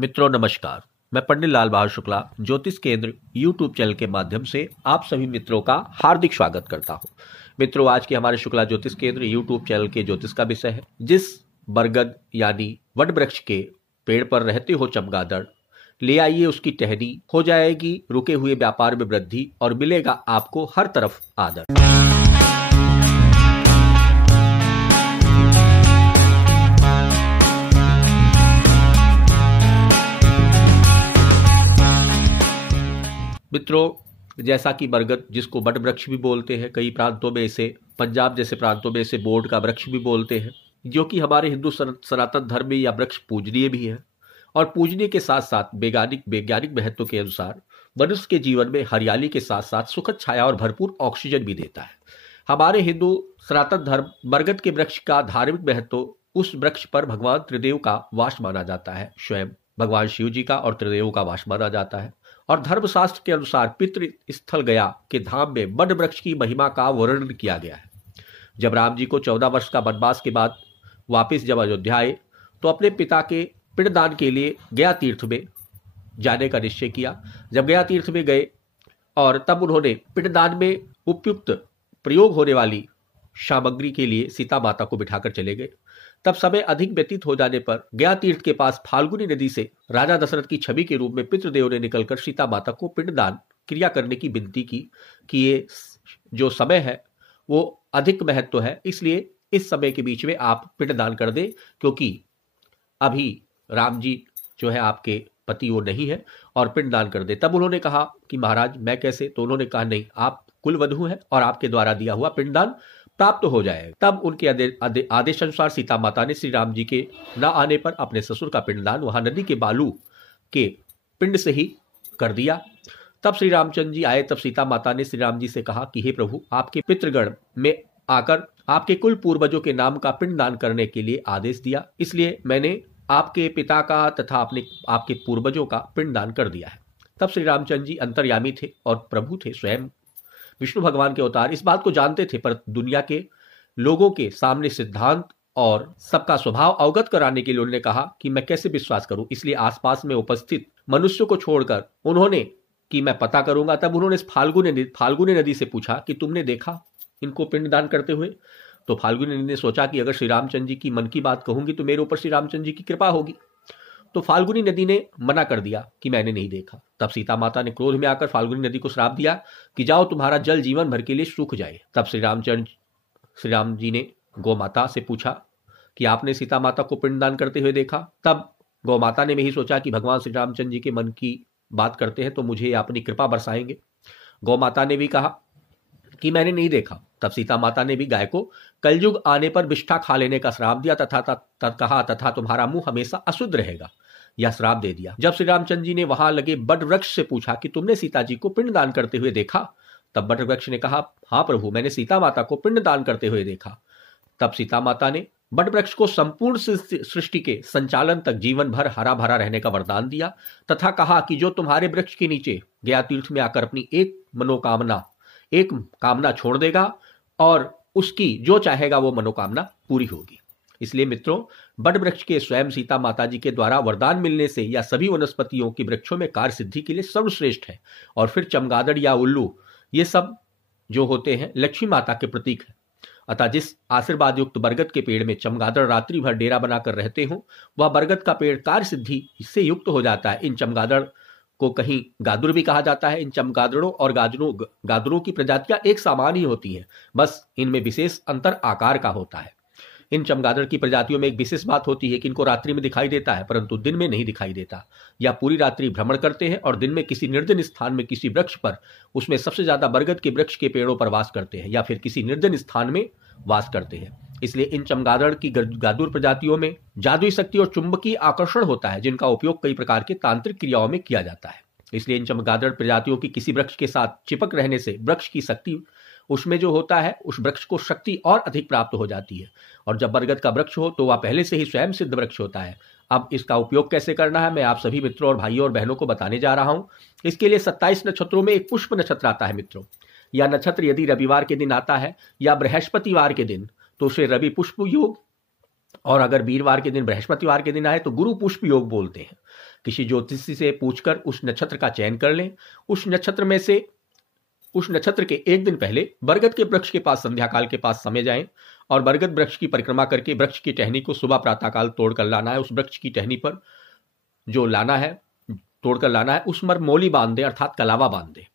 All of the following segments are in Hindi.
मित्रों नमस्कार। मैं पंडित लाल बहादुर शुक्ला ज्योतिष केंद्र यूट्यूब चैनल के माध्यम से आप सभी मित्रों का हार्दिक स्वागत करता हूं। मित्रों, आज के हमारे शुक्ला ज्योतिष केंद्र यूट्यूब चैनल के ज्योतिष का विषय है, जिस बरगद यानी वट वृक्ष के पेड़ पर रहते हो चमगादड़, ले आइए उसकी टहनी, हो जाएगी रुके हुए व्यापार में वृद्धि और मिलेगा आपको हर तरफ आदर। मित्रों, जैसा कि बरगद, जिसको बट वृक्ष भी बोलते हैं, कई प्रांतों में इसे, पंजाब जैसे प्रांतों में इसे बोर्ड का वृक्ष भी बोलते हैं, जो कि हमारे हिंदू सनातन धर्म में यह वृक्ष पूजनीय भी है और पूजनीय के साथ साथ वैज्ञानिक महत्व के अनुसार मनुष्य के जीवन में हरियाली के साथ साथ सुखद छाया और भरपूर ऑक्सीजन भी देता है। हमारे हिंदू सनातन धर्म बरगद के वृक्ष का धार्मिक महत्व, उस वृक्ष पर भगवान त्रिदेव का वास माना जाता है, स्वयं भगवान शिव जी का और त्रिदेव का वास माना जाता है। और धर्मशास्त्र के अनुसार पितृ स्थल गया के धाम में बट वृक्ष की महिमा का वर्णन किया गया है। जब राम जी को 14 वर्ष का वनवास के बाद वापस जब अयोध्या आए तो अपने पिता के पिंडदान के लिए गया तीर्थ में जाने का निश्चय किया। जब गया तीर्थ में गए और तब उन्होंने पिंडदान में उपयुक्त प्रयोग होने वाली सामग्री के लिए सीता माता को बिठाकर चले गए। तब समय अधिक व्यतीत हो जाने पर गया तीर्थ के पास फाल्गुनी नदी से राजा दशरथ की छवि के रूप में पितृदेव ने निकलकर सीता माता को पिंडदान क्रिया करने की विनती की कि ये जो समय है वो अधिक महत्व है, इसलिए इस समय के बीच में आप पिंडदान कर दें, क्योंकि अभी राम जी जो है आपके पति वो नहीं है, और पिंडदान कर दे। तब उन्होंने कहा कि महाराज मैं कैसे? तो उन्होंने कहा नहीं, आप कुलवधू हैं और आपके द्वारा दिया हुआ पिंडदान प्राप्त हो जाएगा। तब उनके आदेश अनुसार सीता माता ने श्री राम जी के न आने पर अपने ससुर का पिंडदान वहां नदी के बालू के पिंड से ही कर दिया। तब श्री रामचंद्र जी आए, तब सीता माता ने श्री राम जी से कहा कि हे प्रभु, आपके पितृगण में आकर आपके कुल पूर्वजों के नाम का पिंडदान करने के लिए आदेश दिया, इसलिए मैंने आपके पिता का तथा आपके पूर्वजों का पिंडदान कर दिया है। तब श्री रामचंद्र जी अंतर्यामी थे और प्रभु थे, स्वयं विष्णु भगवान के अवतार, इस बात को जानते थे, पर दुनिया के लोगों के सामने सिद्धांत और सबका स्वभाव अवगत कराने के लिए उन्होंने कहा कि मैं कैसे विश्वास करूं। इसलिए आसपास में उपस्थित मनुष्यों को छोड़कर उन्होंने कि मैं पता करूंगा। तब उन्होंने फाल्गुनी नदी से पूछा कि तुमने देखा इनको पिंडदान करते हुए? तो फाल्गुनी नदी ने सोचा कि अगर श्री रामचंद्र जी की मन की बात कहूंगी तो मेरे ऊपर श्री रामचंद्र जी की कृपा होगी। तो फाल्गुनी नदी ने मना कर दिया कि मैंने नहीं देखा। तब सीता माता ने क्रोध में आकर फाल्गुनी नदी को श्राप दिया कि जाओ, तुम्हारा जल जीवन भर के लिए सूख जाए। तब श्री राम जी ने गौ माता से पूछा कि आपने सीता माता को पिंडदान करते हुए देखा? तब गौ माता ने भी सोचा कि भगवान श्री रामचंद्र जी के मन की बात करते हैं तो मुझे अपनी कृपा बरसाएंगे। गौ माता ने भी कहा कि मैंने नहीं देखा। तब सीता माता ने भी गाय को कलयुग आने पर विष्ठा खा लेने का श्राप दिया तथा तुम्हारा मुंह हमेशा अशुद्ध रहेगा, यह श्राप दे दिया। जब श्री रामचंद्र जी ने वहां लगे बट वृक्ष से पूछा कि तुमने सीता जी को पिंडदान करते हुए देखा? तब बट वृक्ष ने कहा, हाँ प्रभु, मैंने सीता माता को पिंडदान करते हुए देखा। तब सीता माता ने बट वृक्ष को संपूर्ण सृष्टि के संचालन तक जीवन भर हरा भरा रहने का वरदान दिया तथा कहा कि जो तुम्हारे वृक्ष के नीचे गया तीर्थ में आकर अपनी एक कामना छोड़ देगा और उसकी जो चाहेगा वो मनोकामना पूरी होगी। इसलिए मित्रों, बट वृक्ष के स्वयं सीता माता जी के द्वारा वरदान मिलने से या सभी वनस्पतियों की वृक्षों में कार्य सिद्धि के लिए सर्वश्रेष्ठ है। और फिर चमगादड़ या उल्लू, ये सब जो होते हैं लक्ष्मी माता के प्रतीक है। अतः जिस आशीर्वाद युक्त बरगद के पेड़ में चमगादड़ रात्रि भर डेरा बनाकर रहते हो, वह बरगद का पेड़ कार्य सिद्धि से युक्त हो जाता है। इन चमगादड़ को कहीं गादुर भी कहा जाता है। इन चमगादड़ों और गादुरों की प्रजातियां एक समान ही होती हैं, बस इनमें विशेष अंतर आकार का होता है। इन चमगादड़ की प्रजातियों में एक विशेष बात होती है कि इनको रात्रि में दिखाई देता है परंतु दिन में नहीं दिखाई देता। या पूरी रात्रि भ्रमण करते हैं और दिन में किसी निर्जन स्थान में किसी वृक्ष पर, उसमें सबसे ज्यादा बरगद के वृक्ष के पेड़ों पर वास करते हैं या फिर किसी निर्जन स्थान में वास करते हैं। इसलिए इन चमगादड़ की गादुर प्रजातियों में जादुई शक्ति और चुंबकीय आकर्षण होता है, जिनका उपयोग कई प्रकार के तांत्रिक क्रियाओं में किया जाता है। इसलिए इन चमगादड़ प्रजातियों की किसी वृक्ष के साथ चिपक रहने से वृक्ष की शक्ति, उसमें जो होता है उस वृक्ष को शक्ति और अधिक प्राप्त हो जाती है। और जब बरगद का वृक्ष हो तो वह पहले से ही स्वयं सिद्ध वृक्ष होता है। अब इसका उपयोग कैसे करना है मैं आप सभी मित्रों और भाइयों और बहनों को बताने जा रहा हूं। इसके लिए 27 नक्षत्रों में एक पुष्प नक्षत्र आता है मित्रों। यह नक्षत्र यदि रविवार के दिन आता है या बृहस्पतिवार के दिन तो उसे रवि पुष्प योग, और अगर वीरवार के दिन बृहस्पतिवार के दिन आए तो गुरु पुष्प योग बोलते हैं। किसी ज्योतिषी से पूछकर उस नक्षत्र का चयन कर लें। उस नक्षत्र के एक दिन पहले बरगद के वृक्ष के पास संध्याकाल के पास समय जाएं और बरगद वृक्ष की परिक्रमा करके वृक्ष की टहनी को सुबह प्रातःकाल तोड़कर लाना है। उस वृक्ष की टहनी पर जो लाना है, तोड़कर लाना है, उस पर मोली बांध दे, अर्थात कलावा बांध दे।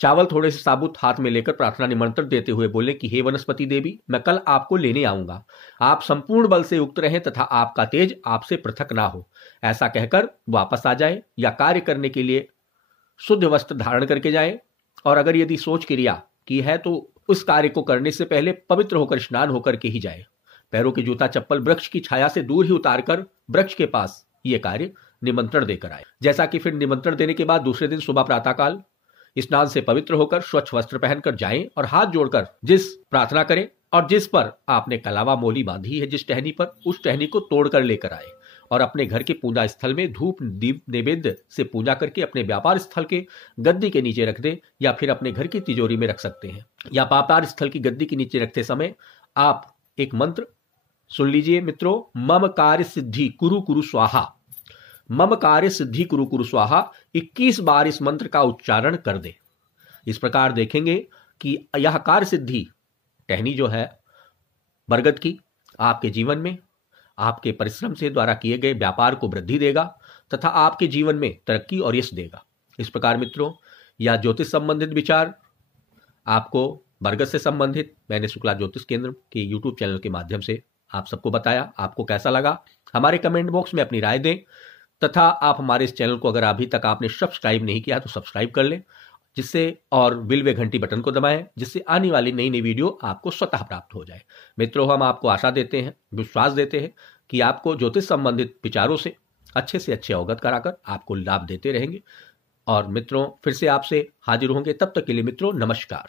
चावल थोड़े से साबुत हाथ में लेकर प्रार्थना निमंत्रण देते हुए बोले कि हे वनस्पति देवी, मैं कल आपको लेने आऊंगा। आप संपूर्ण बल से युक्त रहें तथा आपका तेज आपसे पृथक ना हो। ऐसा कहकर वापस आ जाए या कार्य करने के लिए शुद्ध वस्त्र धारण करके जाए। और अगर यदि सोच क्रिया की है तो उस कार्य को करने से पहले पवित्र होकर स्नान होकर के ही जाए। पैरों के जूता चप्पल वृक्ष की छाया से दूर ही उतारकर वृक्ष के पास ये कार्य निमंत्रण देकर आए। जैसा कि फिर निमंत्रण देने के बाद दूसरे दिन सुबह प्रातःकाल स्नान से पवित्र होकर स्वच्छ वस्त्र पहनकर जाएं और हाथ जोड़कर जिस प्रार्थना करें और जिस पर आपने कलावा मोली बांधी है, जिस टहनी पर, उस टहनी को तोड़कर लेकर आए और अपने घर के पूजा स्थल में धूप दीप नैवेद्य से पूजा करके अपने व्यापार स्थल के गद्दी के नीचे रख दे या फिर अपने घर की तिजोरी में रख सकते हैं। या व्यापार स्थल की गद्दी के नीचे रखते समय आप एक मंत्र सुन लीजिए मित्रों, मम कार्य सिद्धि कुरु कुरु स्वाहा। मम कार्य सिद्धि कुरु कुरु स्वाहा 21 बार इस मंत्र का उच्चारण कर दे। इस प्रकार देखेंगे कि यह कार्य सिद्धि टहनी जो है बरगद की आपके जीवन में आपके परिश्रम से द्वारा किए गए व्यापार को वृद्धि देगा तथा आपके जीवन में तरक्की और यश देगा। इस प्रकार मित्रों, यह ज्योतिष संबंधित विचार आपको बरगद से संबंधित मैंने शुक्ला ज्योतिष केंद्र के यूट्यूब चैनल के माध्यम से आप सबको बताया। आपको कैसा लगा हमारे कमेंट बॉक्स में अपनी राय दें तथा आप हमारे इस चैनल को अगर अभी तक आपने सब्सक्राइब नहीं किया तो सब्सक्राइब कर लें, जिससे और बिल व घंटी बटन को दबाएं, जिससे आने वाली नई नई वीडियो आपको स्वतः प्राप्त हो जाए। मित्रों, हम आपको आशा देते हैं, विश्वास देते हैं कि आपको ज्योतिष संबंधित विचारों से अच्छे अवगत कराकर आपको लाभ देते रहेंगे। और मित्रों, फिर से आपसे हाजिर होंगे। तब तक के लिए मित्रों, नमस्कार।